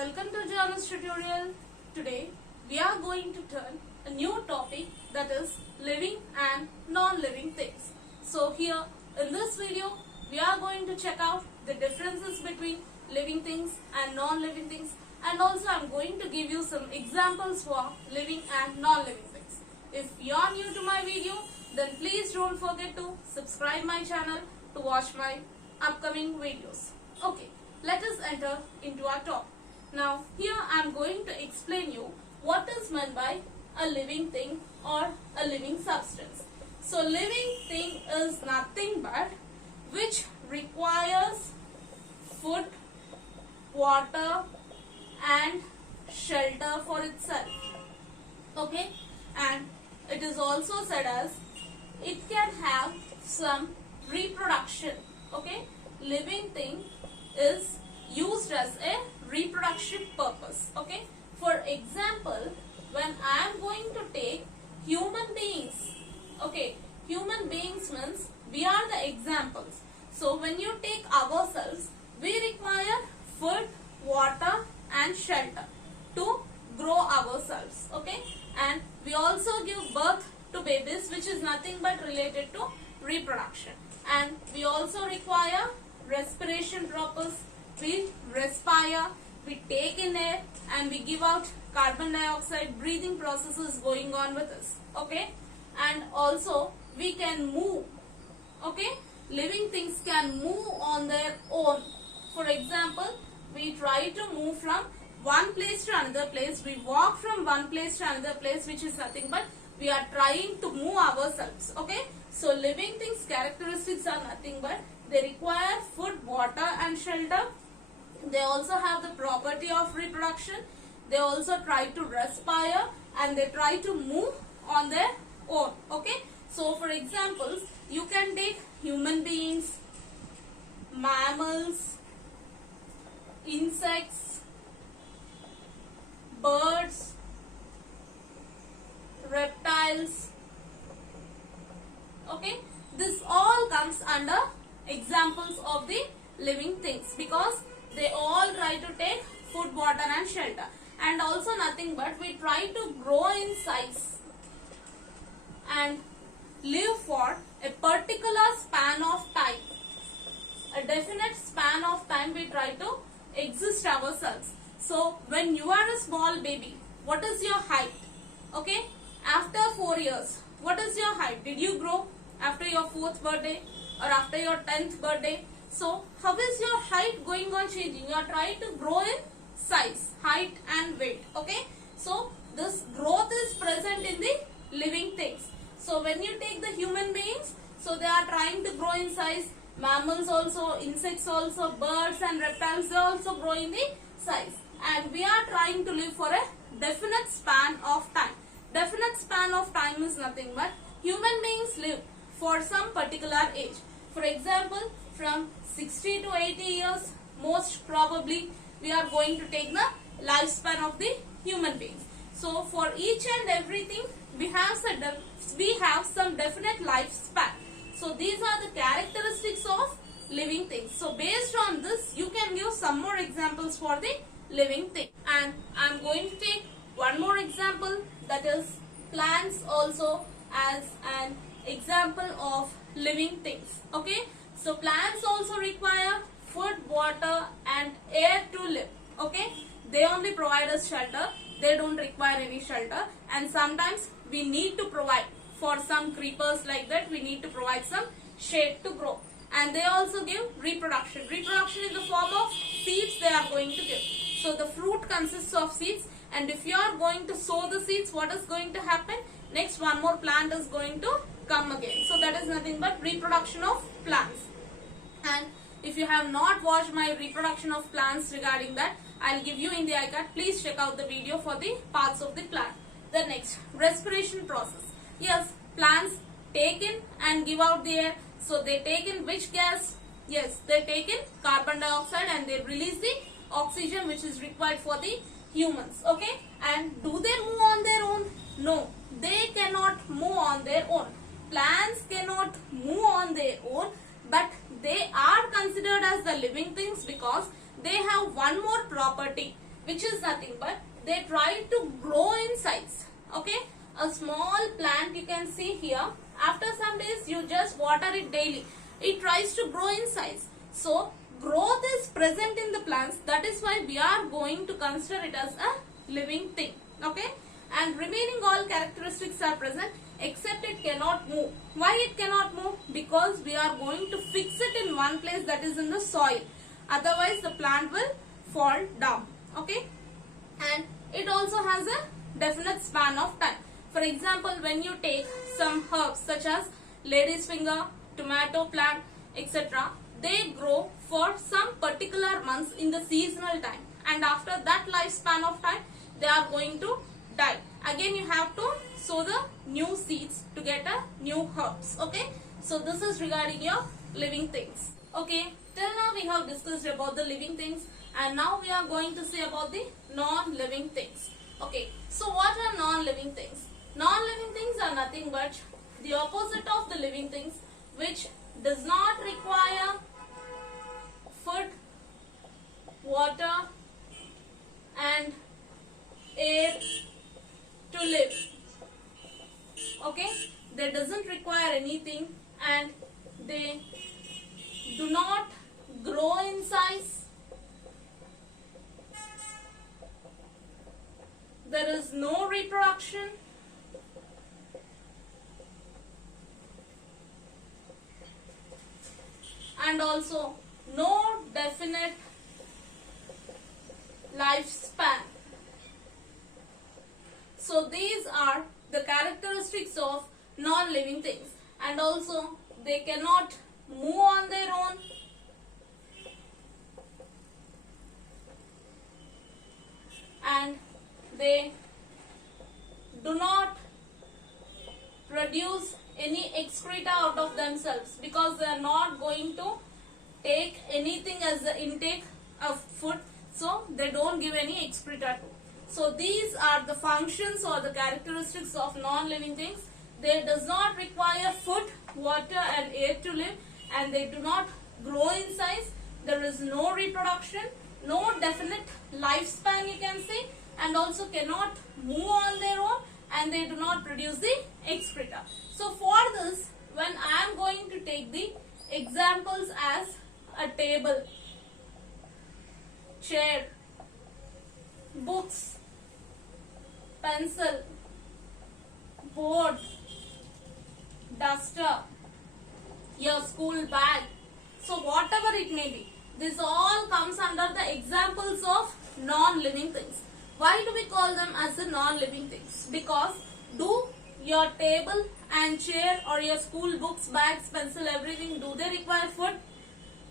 welcome to janu'stutorial. Today we are going to turn a new topic, that is living and non-living things. So here in this video we are going to check out the differences between living things and non-living things, and also I am going to give you some examples for living and non-living things. If you are new to my video, then please don't forget to subscribe my channel to watch my upcoming videos. Okay, let us enter into our topic. Now here I am going to explain you what is meant by a living thing or a living substance. So living thing is nothing but which requires food, water and shelter for itself. Okay, and it is also said as it can have some reproduction. Okay, living thing is used as a reproduction purpose. Okay, for example, when I am going to take human beings, okay, human beings means we are the examples. So when you take ourselves, we require food, water and shelter to grow ourselves. Okay, and we also give birth to babies, which is nothing but related to reproduction. And we also require respiration process. We respire, we take in air and we give out carbon dioxide. Breathing process is going on with us. Okay, and also we can move. Okay, living things can move on their own. For example, we try to move from one place to another place. We walk from one place to another place, which is nothing but we are trying to move ourselves. Okay, so living things characteristics are nothing but they require food, water and shelter. They also have the property of reproduction. They also try to respire and they try to move on their own. Okay, so for examples, you can take human beings, mammals, insects, birds, reptiles. Okay, this all comes under examples of the living things because they all try to take food, water and shelter, and also nothing but we try to grow in size and live for a particular span of time. A definite span of time we try to exist ourselves. So when you are a small baby, what is your height? Okay, after 4 years, what is your height? Did you grow after your 4th birthday or after your 10th birthday? So how is your height going on changing? You are trying to grow in size, height and weight. Okay, so this growth is present in the living things. So when you take the human beings, so they are trying to grow in size. Mammals also, insects also, birds and reptiles, they also grow in the size. And we are trying to live for a definite span of time. Definite span of time is nothing but human beings live for some particular age. For example, from 60 to 80 years, most probably we are going to take the lifespan of the human beings. So for each and everything, we have some definite lifespan. So these are the characteristics of living things. So based on this, you can give some more examples for the living thing. And I am going to take one more example, that is plants also as an example of living things. Okay, so plants also require food, water and air to live. Okay, they only provide us shelter. They don't require any shelter, and sometimes we need to provide for some creepers like that. We need to provide some shade to grow, and they also give reproduction. Reproduction in the form of seeds they are going to give. So the fruit consists of seeds, and if you are going to sow the seeds, what is going to happen? Next, one more plant is going to come again. So that is nothing but reproduction of plants. And if you have not watched my reproduction of plants regarding that, I'll give you in the iCard. Please check out the video for the parts of the plant. The next, respiration process. Yes, plants take in and give out the air. So they take in which gas? Yes, they take in carbon dioxide and they release the oxygen which is required for the humans. Okay, and do they move on their own? No, they cannot move on their own. Plants cannot move on their own, but they are considered as the living things because they have one more property which is nothing but they try to grow in size. Okay, a small plant you can see here. After some days you just water it daily. It tries to grow in size. So growth is present in the plants. That is why we are going to consider it as a living thing. Okay, and remaining all characteristics are present except it cannot move. Why it cannot move? Because we are going to fix it in one place, that is in the soil. Otherwise the plant will fall down. Okay, and it also has a definite span of time. For example, when you take some herbs such as lady's finger, tomato plant, etc., they grow for some particular months in the seasonal time, and after that lifespan of time they are going to die. Again you have to sow the new seeds to get a new herbs. Okay, so this is regarding your living things. Okay, till now we have discussed about the living things, and now we are going to see about the non-living things. Okay, so what are non-living things? Non-living things are nothing but the opposite of the living things, which does not require food, water and air to live. Okay, they doesn't require anything and they do not grow in size. There is no reproduction. And also no definite lifespan. So these are the characteristics of non-living things, and also they cannot move on their own. And they do not produce any excreta out of themselves, because they are not going to take anything as the intake of food, so they don't give any excreta too. So these are the functions or the characteristics of non-living things. They does not require food, water and air to live, and they do not grow in size. There is no reproduction, no definite lifespan you can say, and also cannot move on their own, and they do not produce the excreta. So for this, when I am going to take the examples as a table, chair, books, pencil, board, duster, your school bag, so whatever it may be, this all comes under the examples of non-living things. Why do we call them as the non-living things? Because do your table and chair or your school books, bags, pencil, everything, do they require food?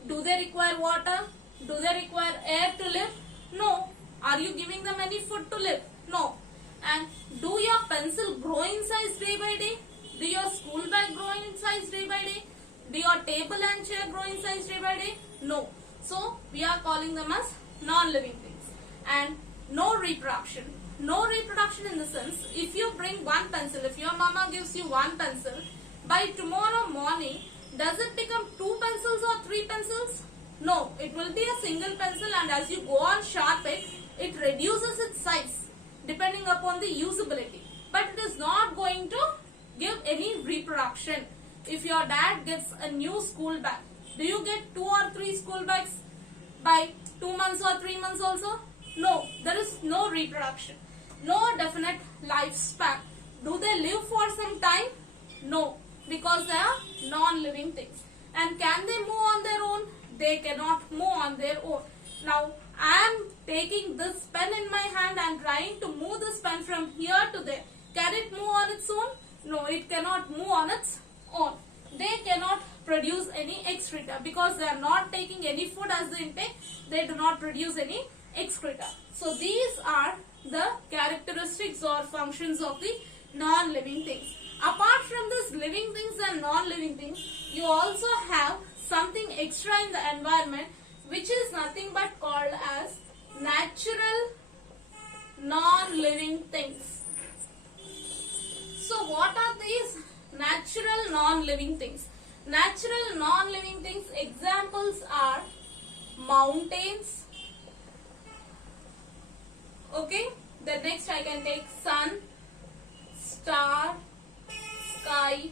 Do they require water? Do they require air to live? No. Are you giving them any food to live? No. And do your pencil grow in size day by day? Do your school bag grow in size day by day? Do your table and chair grow in size day by day? No. So we are calling them as non-living things. And no reproduction. No reproduction in the sense, if you bring one pencil, if your mama gives you one pencil, by tomorrow morning, does it become two pencils or three pencils? No, it will be a single pencil, and as you go on sharp it reduces its size depending upon the usability. But it is not going to give any reproduction. If your dad gets a new school bag, do you get 2 or 3 school bags by 2 months or 3 months also? No, there is no reproduction. No definite lifespan. Do they live for some time? No, because they are non-living things. And can they move on their own? They cannot move on their own. Now, I am taking this pen in my hand and trying to move this pen from here to there. Can it move on its own? No, it cannot move on its own. They cannot produce any excreta because they are not taking any food as the intake. They do not produce any excreta. So these are the characteristics or functions of the non-living things. Apart from this living things and non-living things, you also have something extra in the environment, which is nothing but called as natural non-living things. So what are these natural non-living things? Natural non-living things examples are mountains, Then next I can take sun, star, sky,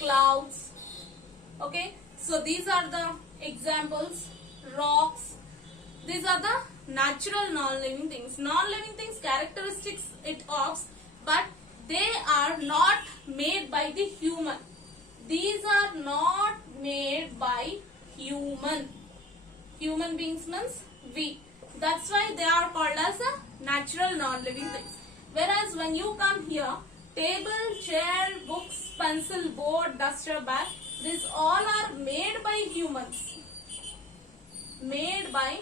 clouds. Okay, so these are the examples. Rocks. These are the natural non-living things. Non-living things characteristics it of, but they are not made by the human. These are not made by human. Human beings means we. That's why they are called as a natural non-living things. Whereas when you come here, table, chair, books, pencil, board, duster, bag, these all are made by humans. Made by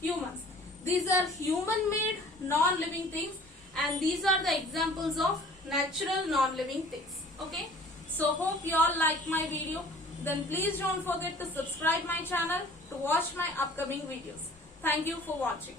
humans. These are human-made non-living things, and these are the examples of natural non-living things. Okay. So hope you all like my video. Then please don't forget to subscribe my channel to watch my upcoming videos. Thank you for watching.